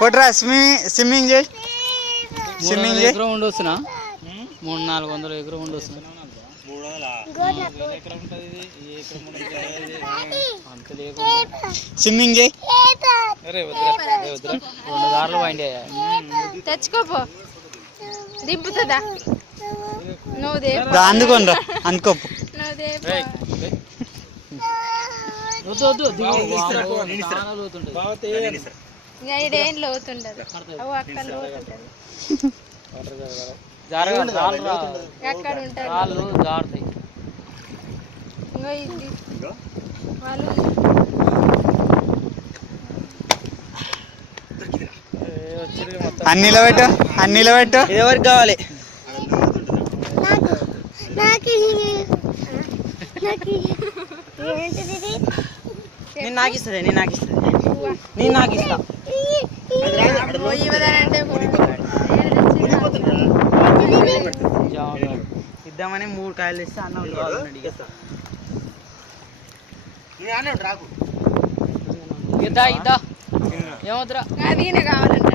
కొట్రా స్విమ్మింగ్ చేయి. స్విమ్మింగ్ చేయి. ఉండొస్తున్నా 300-400 ఎకరం ఉండొస్తున్నా. స్విమ్మింగ్ చేయి. 2 దారులు పోయింది. తెచ్చుకోపో దింపుతుందా నువ్వు అందుకోండి అందుకోపు. ఇంకా ఇడేం లోతుండదు అవు అక్కడ లోతుంటది అక్కడ ఉంటారు జారుతాయి. ఇంకో ఇది వాళ్ళు అన్నిలో పెట్టు. అన్నిలో పెట్టు. ఎవరికి కావాలి? నేను నాకు ఇస్తుంది. ఇద్దామని 3 కాయలు ఇస్తే అన్న ఇద్దా ఏమవుతురా అది కావాలంటే